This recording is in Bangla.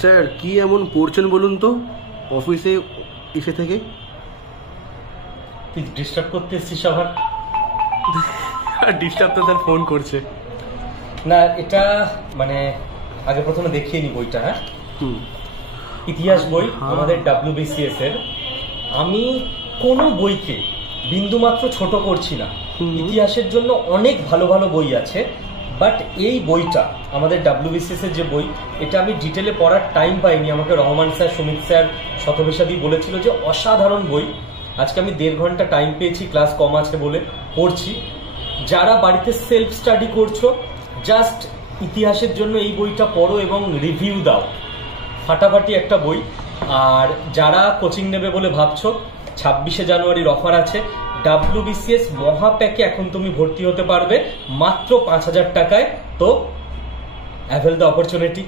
স্যার কি এমন পড়ছেন বলুন তো অফিসে এসে থেকে? তুই ডিস্টার্ব করতে এসছিস আবার? ডিস্টার্ব তো স্যার ফোন করছে। না এটা মানে আগে প্রথমে দেখিয়ে নি বইটা। হ্যাঁ, ইতিহাস বই আমাদের WBCS এর। আমি কোনো বইকে বিন্দুমাত্র ছোট করছি না। ইতিহাসের জন্য অনেক ভালো ভালো বই আছে, বাট এই বইটা আমাদের WBCS এর যে বই, এটা আমি ডিটেলে পড়ার টাইম পাইনি। আমাকে রহমান স্যার, সুমিত স্যার, শতবেশাদি বলেছিল যে অসাধারণ বই। আজকে আমি 1.5 ঘন্টা টাইম পেয়েছি, ক্লাস কম আছে বলে পড়ছি। যারা বাড়িতে সেলফ স্টাডি করছো, জাস্ট ইতিহাসের জন্য এই বইটা পড়ো এবং রিভিউ দাও। ফাটাফাটি একটা বই। আর যারা কোচিং নেবে বলে ভাবছো, 26শে জানুয়ারির অফার আছে। WBCS মহাপ্যাকে এখন তুমি ভর্তি হতে পারবে মাত্র 5,000 টাকায়। তো অ্যাভেল দ্য অপরচুনিটি।